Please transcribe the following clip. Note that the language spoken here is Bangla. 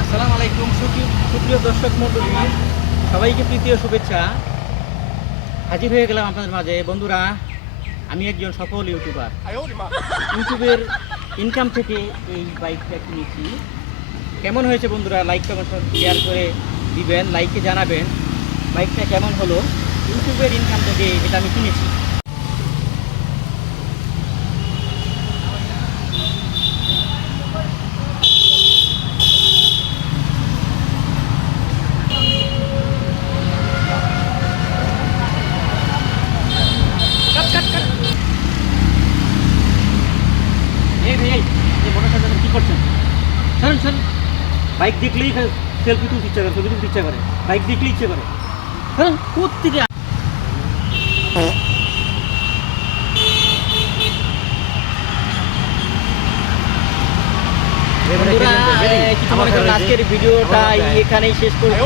আসসালামু আলাইকুম সুপ্রিয় দর্শক মন্ডলী সবাইকে প্রীতীয় শুভেচ্ছা। হাজির হয়ে গেলাম আপনাদের মাঝে। বন্ধুরা, আমি একজন সফল ইউটিউবার। ইউটিউবের ইনকাম থেকে এই বাইকটা কিনেছি। কেমন হয়েছে বন্ধুরা? লাইক কমেন্ট শেয়ার করে দিবেন লাইকে জানাবেন। বাইকটা কেমন হলো? ইউটিউবের ইনকাম থেকে এটা আমি কিনেছি। এই ভাই এই এই মোটরসাইকেল কি করছেন? সরুন সরুন বাইক দেখলেই সেলফি তুলতে ইচ্ছা করে ছবি তুলতে ইচ্ছা করে। বাইক দেখলেই ইচ্ছা করে। সরুন কোথেকে বন্ধুরা, এ, কিছু করেন না, আজকের ভিডিওটা এখানেই শেষ করব